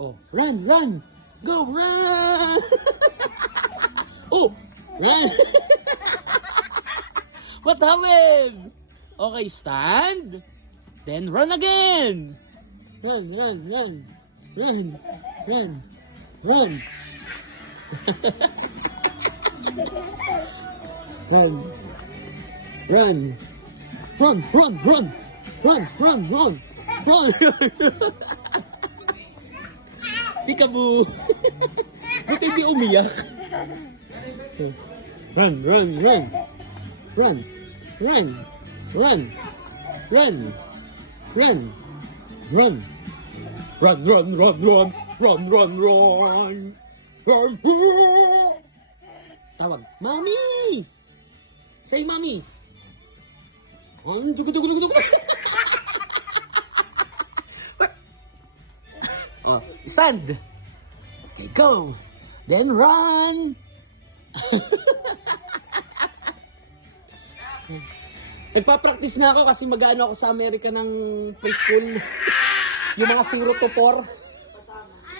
Oh, run, run! Go, run! Oh, run! What happened? Okay, stand. Then run again. Run, run, run. Run, run, run. Run. Run. Run, run, run. Run, run, run. Run. Peekaboo. Buti hindi umiyak. Run, run, run. Run, run, run, run, run, run. Run, run, run, run, run, run, run. Run. Tawag, Mommy! Say, Mommy! Dugo, dugo, dugo, dugo. Oh, stand. Okay, go. Then run. Nagpa-practice na ako kasi mag-ano ako sa Amerika ng preschool. Yung mga 0 to 4.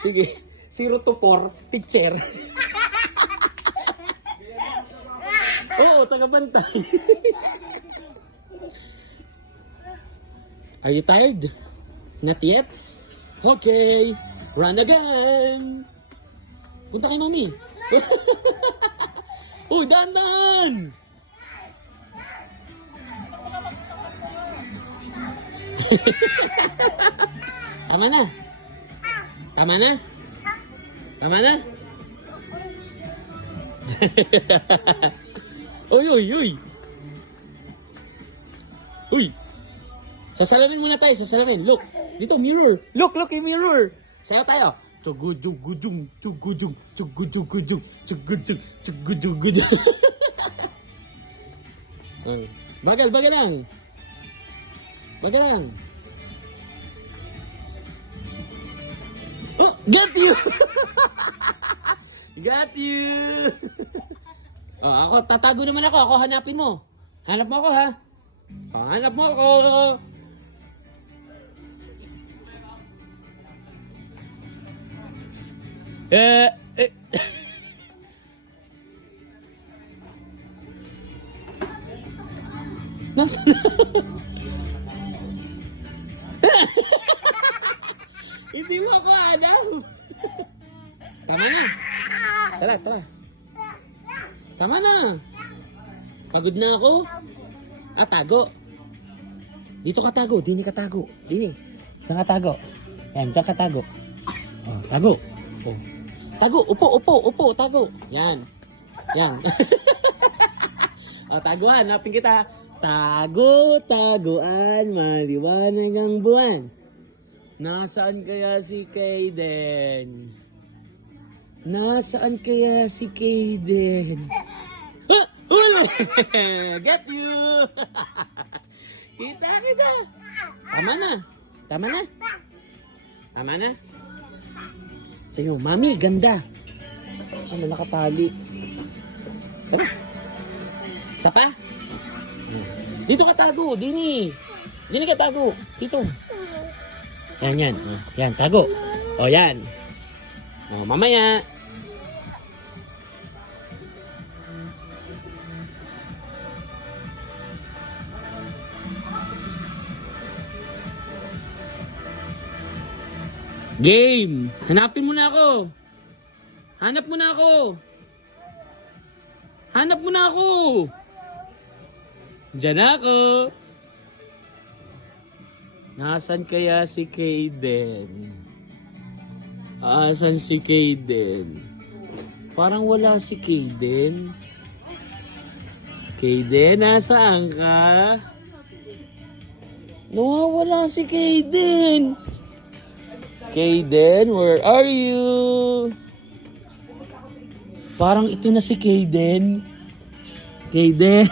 Sige, 0 to 4, teacher. Oo, taga-bantay. Are you tired? Not yet? Okay, run again. Punta kay Mami. Oh, dahan-dahan. Tama na. Tama na. Tama na. Uy, uy, uy. Uy. Sasalamin muna tayo, sasalamin. Look, dito mirror. Look, look yung mirror. Sayo tayo. Chugujung-gujung, chugujung, chugujung-gujung, chugujung, chugujung-gujung. Bagal, bagal lang. Bagal lang. Oh, got you! Got you! Oh, ako, tatago naman ako. Ako hanapin mo. Hanap mo ako, ha? Oh, hanap mo ako. Eh. Nasaan na? Hindi mo ako hanap. Tama na. Tara, tara. Tama na. Pagod na ako. Ah, tago. Dito ka tago. Dini ka tago. Dini. Diyan ka tago. Yan, diyan ka tago. Oh, tago. Oh. Tago. Upo, upo, upo. Tago. Yan. Yan. Oh, taguan. Hanapin kita. Tago, taguan. Maliwanag ang buwan. Nasaan kaya si Kaden? Nasaan kaya si Kaden? Ha! Huli! Get you! Kita, kita! Tama na! Tama na! Tama na! Sa'yo, Mami, ganda! Ano, nakatali. Tara! Isa pa? Dito ka tago, Dini! Dini ka tago! Dito! Yan, yan. Oh, yan, tago. O, yan. O, mamaya. Game! Hanapin mo na ako. Hanap mo na ako. Hanap mo na ako. Diyan ako. Nasaan kaya si Kaden? Asan si Kaden? Parang wala si Kaden. Kaden, nasaan ka? Nawawala si Kaden. Kaden, where are you? Parang ito na si Kaden. Kaden.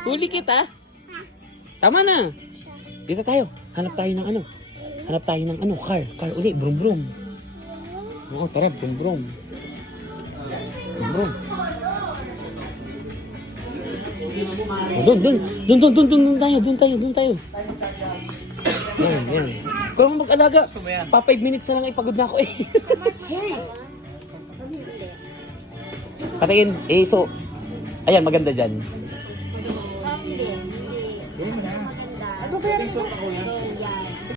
Huli kita. Tama na. Dito tayo. Hanap tayo ng ano. Hanap tayo ng ano. Car. Car uli. Brum brum. Oo, tara. Brum brum. Brum brum. Oh, doon tayo. Yan. Kung mo mag-alaga, pa 5 minutes na lang ipagod na ako eh. Patingin, so, ayan, maganda dyan. Maganda. Ano kaya rin?